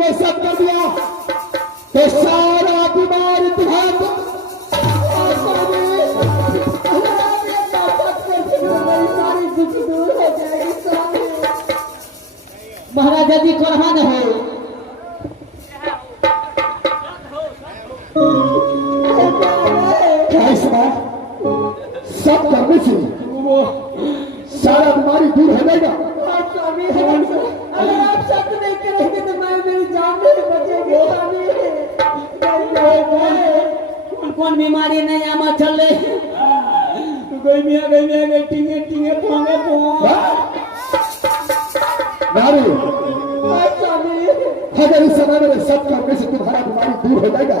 तुम्हें सब कर दिया तो सारा बीमारी तुम्हारा सारी दुख दूर हो जाएगी स्वामी। महाराज यदि करहा न हो क्या इस बार सब करने से वो सारा बीमारी दूर हो जाएगा। स्वामी अगर आप सत्य नहीं करेंगे तो मैं मेरी जान नहीं बचेगी स्वामी। कौन कौन बीमारी नहीं आमा चल रहे गई मिया टिंगे टिंगे पोंगे नारी स्वामी अगर इस समय में सब करने से तुम्हारा बीमारी दूर हो जाएगा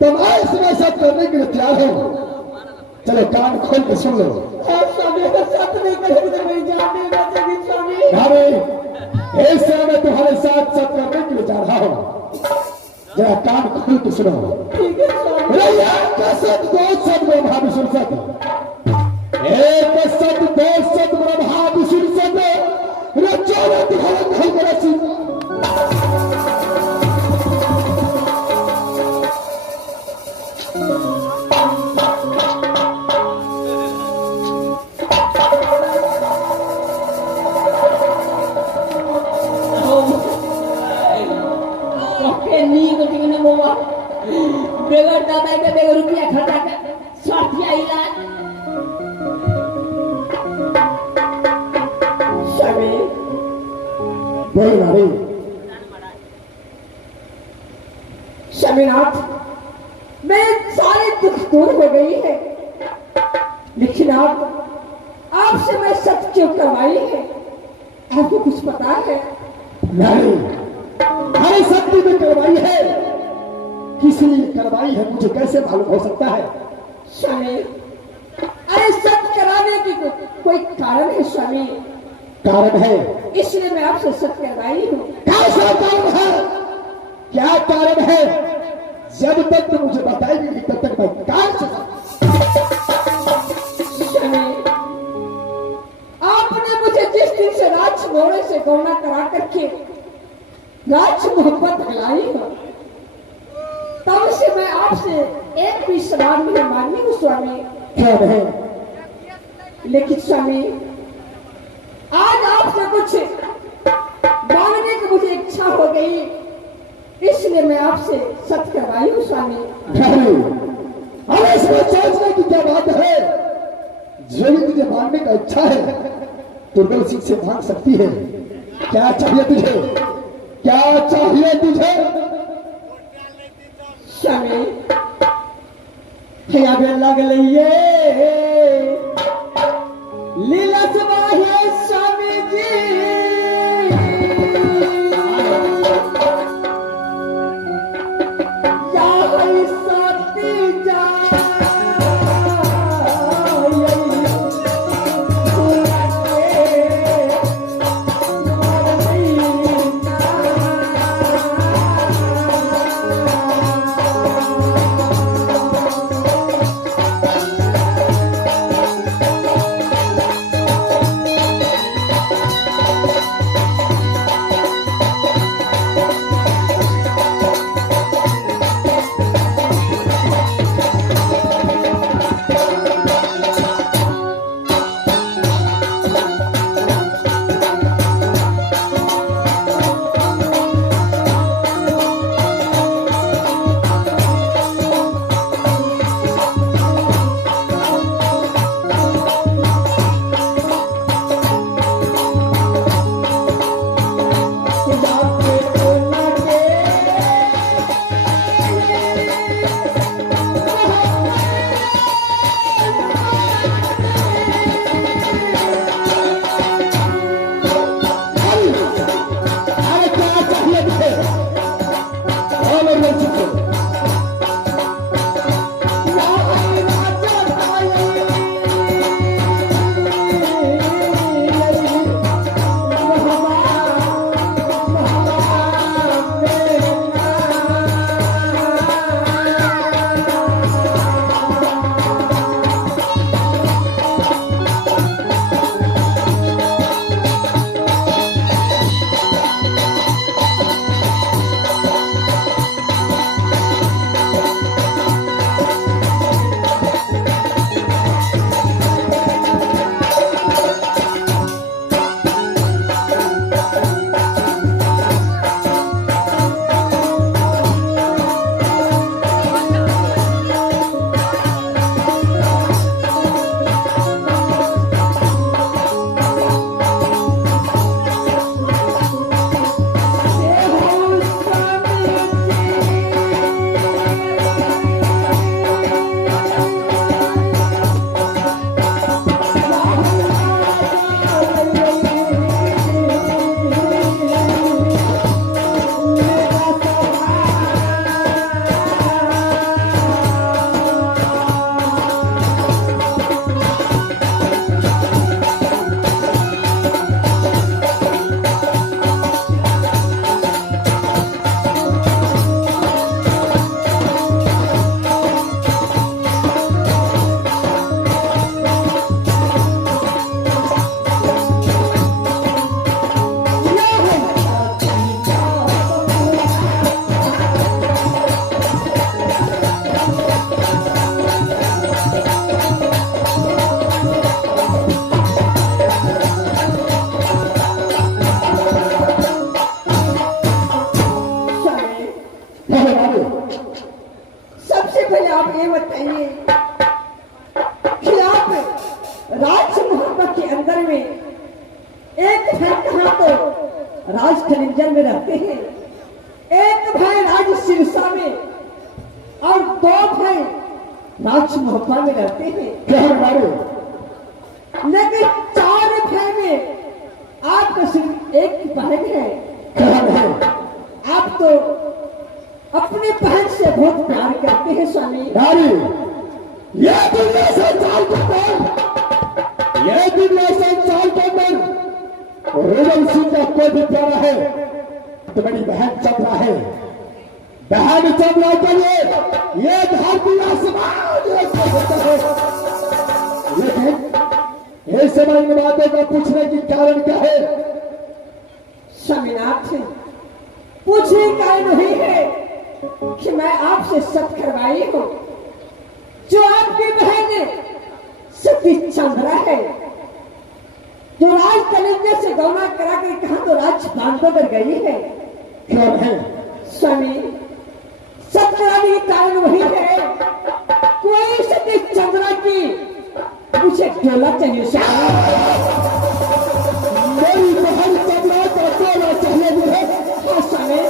तो मैं इस समय सब करने के लिए तैयार हूं। चलो कान खोल के सुन लो। स्वामी अगर सत्य नहीं करेंगे तो मेरी जान नहीं बचेगी स्वामी। नारी इस समय मैं तुम्हारे साथ सब करने के लिए जा रहा हूं। जरा कान खोल के सुनो। ठीक है स्वामी। एक सत दो सत ब्रह्मा विष्णु सत एक सत दो सत ब्रह्मा विष्णु सत रचना तुम्हारा कहीं मेरा सीता बेगर दवाई के बेगर रुपया खर्चा कर स्वास्थ्य इलाज स्वामी बोल नारी। स्वामीनाथ मेरे सारे दुख दूर हो गई है लेकिन आपसे मैं सत्य क्यों करवाई है आपको कुछ पता है? नहीं हर शक्ति में करवाई है किस लिए करवाई है मुझे कैसे मालूम हो सकता है? स्वामी अरे सत्य कराने की कोई कारण है स्वामी? कारण है इसलिए मैं आपसे सत्य करवाई हूँ। कैसा कारण है? क्या कारण है? जब तक तुम मुझे बताएगी नहीं तब तक मैं कारण से आपने मुझे जिस दिन से राज घोड़े से गौना करा करके राज मोहब्बत दिलाई हो तब से मैं आपसे एक भी सवाल नहीं मांगी हूँ स्वामी। क्या है? लेकिन स्वामी आज आपसे कुछ मांगने की मुझे इच्छा हो गई इसलिए मैं आपसे सत्य करवाई हूँ स्वामी। अरे इसमें सोचने की क्या बात है? जो भी तुझे मांगने का इच्छा है तो दिल से मांग सकती है। क्या चाहिए तुझे? क्या चाहिए तुझे? स्वामी क्या लग लिये लीला सुबाहे स्वामी जी या है सती जा ये बताइए कि आप राजमहल के अंदर में एक भाई कहाँ तो राज कलिंजर में रहते हैं, एक भाई राज सिरसा में और दो भाई राजमहल में रहते हैं। क्या हमारे लेकिन चार भाई में आपका सिर्फ एक बहन है। क्या है आप तो अपने बहन से बहुत प्यार करते हैं स्वामी। नारी, ये दुनिया से चाल कर, ये दुनिया से चाल कर रोजन सिंह का कोई भी प्यारा है तो मेरी बहन चंद्रा है। बहन चंद्रा के लिए ये धरती आसमान ऐसे होता है। लेकिन ऐसे मैं इन बातों का पूछने की कारण क्या है? स्वामीनाथ पूछने का नहीं है कि मैं आपसे सत करवाई हूं। जो आपकी बहन सती चंद्रा है, जो राज कलिंगर से गौना करा कर कहा तो राज बांधोदर गई है। क्यों है स्वामी, सत कराने का कारण वही है, कोई सती चंद्रा की मुझे डोला चाहिए स्वामी। मेरी बहन चंद्रा का डोला चाहिए मुझे। हाँ स्वामी।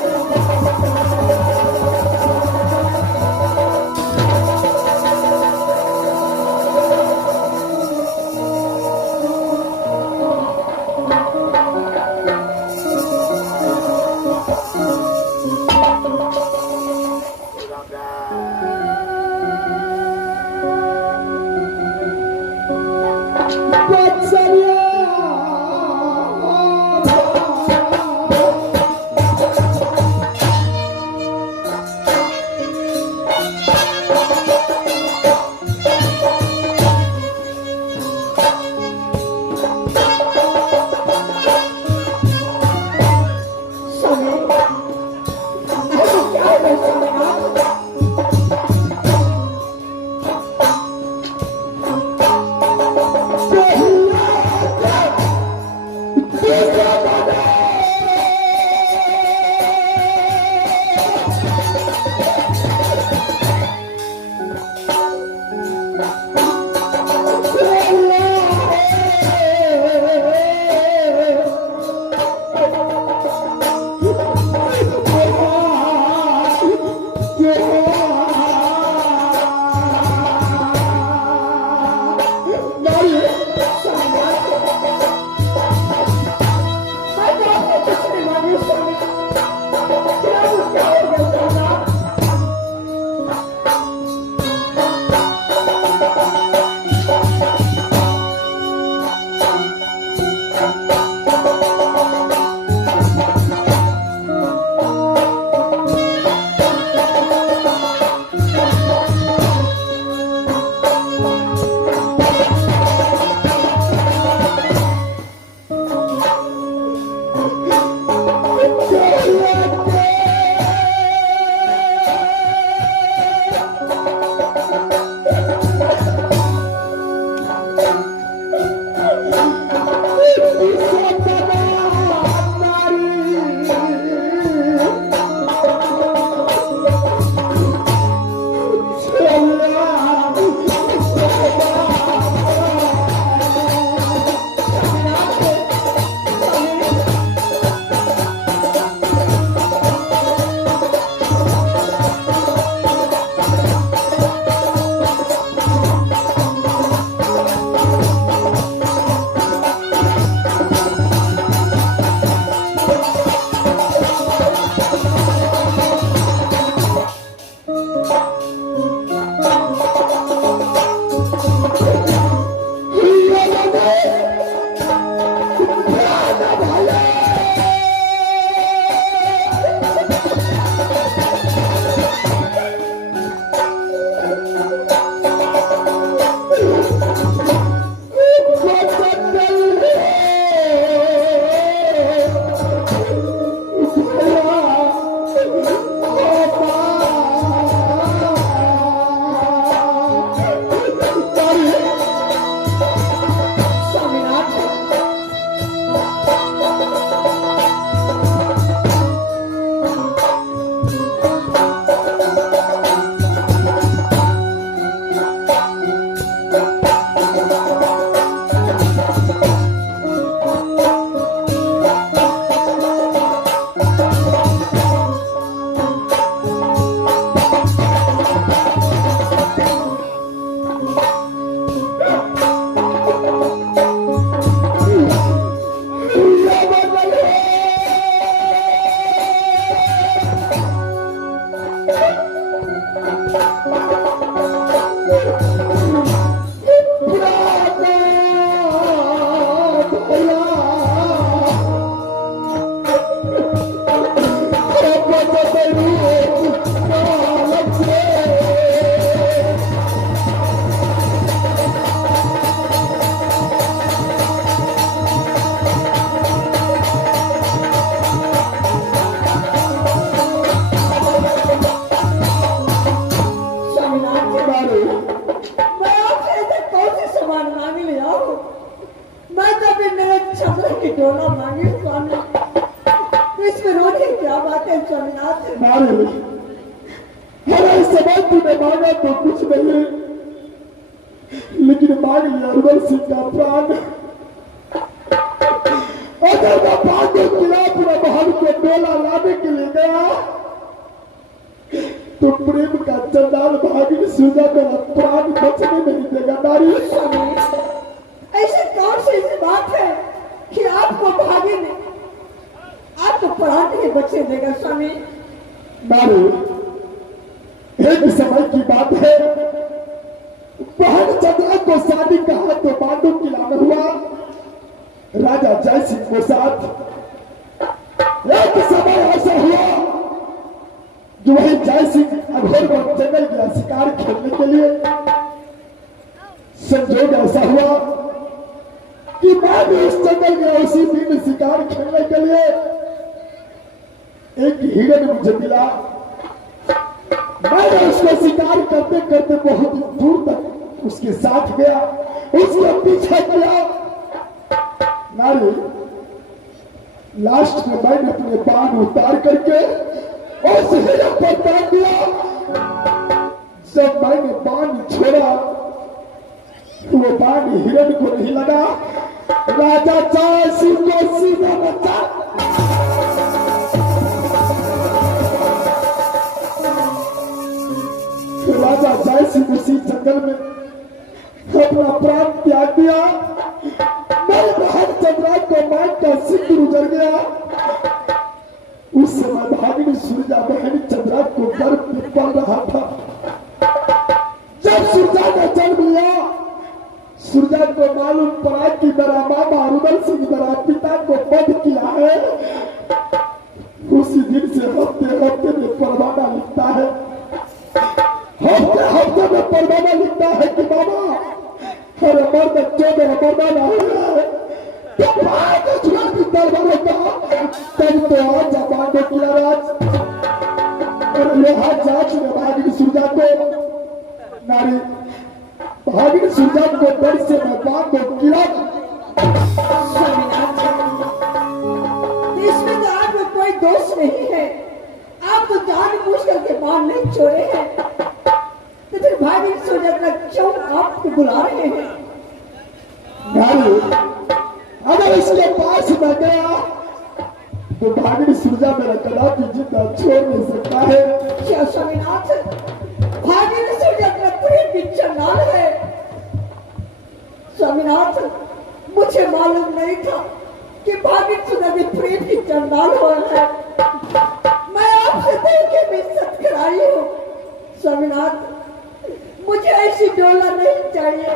What's up, Swaminath. नारी हमारे समय तूने मांगा तो कुछ नहीं, लेकिन मांग लिया उर्वल सिंह का प्राण। अगर मैं पांडु किला अपने महल को डोला लाने के लिए गया तो प्रेम का चंडाल भागिनी सुजा मेरा प्राण बचने नहीं देगा। नारी स्वामी, ऐसी कौन सी बात है कि आपको भागी ने आपको प्राण नहीं बचे देगा? स्वामी नारी, एक समय की बात है, बहन चंद्रा को शादी कहा तो पांडु किला में हुआ राजा जय सिंह के साथ। एक समय ऐसा हुआ जो वही जय सिंह अघोर को जंगल गया शिकार खेलने के लिए। संजोग ऐसा हुआ कि मैं भी उस जंगल गया उसी दिन शिकार खेलने के लिए। एक हिरण मुझे मिला, मैंने उसको शिकार करते करते बहुत दूर तक उसके साथ गया, उसके पीछे किया। नारी, लास्ट में मैंने अपने बाण उतार करके उस हिरण पर बांध दिया। जब मैंने बाण छोड़ा वो बाण हिरण को नहीं लगा, राजा जय सिंह को सीधा बचा। राजा जय सिंह उसी जंगल में अपना प्राण त्याग दिया। मेरी बहन चंद्रा को मार का सिंदूर उजड़ गया। उस समय भागिनी सुरजा बहन चंद्रा को गर्भ में पल रहा था। जब सुरजा ने जन्म लिया, सुरजा को मालूम पड़ा कि मेरा मामा रुदल सिंह मेरा पिता को वध किया है। उसी दिन से हफ्ते हफ्ते में परवाना लिखता है, हफ्ते हफ्ते में परवाना लिखता है कि मामा अरे मर बच्चों में परवाना है तो बाद छुड़ा भी दरबार का तब तो आज पांडु किला राज और लोहा जांच में भागिनी सुरजा को नारी भागिनी सुरजा को डर से मैं पांडु किला। स्वामीनाथ, इसमें तो आपको कोई दोष नहीं है। आप तो जानबूझ करके बाण नहीं छोड़े हैं, तो फिर भागिनी सुरजा क्यों आपको बुला रहे हैं? नारी, अगर इसके पास न गया तो भागिनी सुरजा मेरा कदापि जिंदा छोड़ नहीं सकता है। क्या स्वामीनाथ, भागिनी सुरजा का प्रेम भी चंडाल है? स्वामीनाथ, मुझे मालूम नहीं था कि भागिनी सुरजा भी प्रेम की चंडाल हो है। मैं आपसे देख के भी सत कराई हूँ। स्वामीनाथ, मुझे ऐसी डोला नहीं चाहिए।